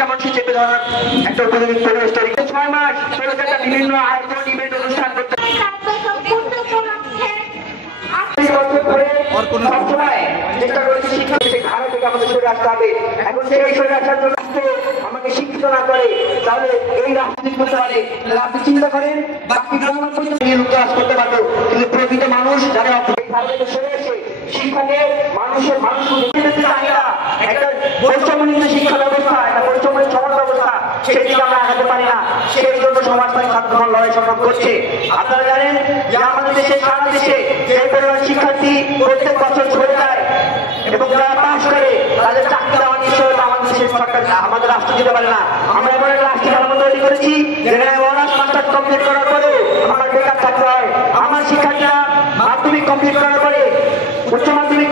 কর্মসূচি চেপে ধরার একটা উপযোগী পরিবেশ তৈরি 6 মাস সরকার বিভিন্ন আয়োজন ইভেন্ট অনুষ্ঠান করতে চেষ্টা করেছি শিক্ষা ধারা থেকে আমাদের সরে আসতে হবে। এখন সেই সরে আসার জন্য আমাকে শিক্ষিত না করে তাহলে এই রাজনীতি করতে পারে আপনি চিন্তা করেন বাকি কাজ করতে পারবো, কিন্তু প্রকৃত মানুষ যারা সরে এসে শিক্ষাকে মানুষের একটা বৈষম্যহীন শিক্ষা ব্যবস্থা, একটা বৈষম্যহীন সমাজ ব্যবস্থা, সেদিকে আমরা আগাতে পারি না। সেই জন্য সমাজবাদী ছাত্রদল লড়াই সংগ্রাম করছে। আপনারা জানেন যে আমাদের দেশে সারা দেশে যে পরিমাণ শিক্ষার্থী প্রত্যেক বছর ছড়ে যায় এবং যারা পাশ করে তাদের চাকরি দেওয়ার নিশ্চয় আমাদের দেশের সরকার আমাদের রাষ্ট্র দিতে পারে না। আমরা এমন একটা রাষ্ট্রীয় কাঠামো তৈরি করেছি যেখানে অনার্স মাস্টার্স কমপ্লিট করার পরেও আমার বেকার থাকতে হয়। আমার শিক্ষার্থীরা মাধ্যমিক কমপ্লিট করার পরে উচ্চ মাধ্যমিক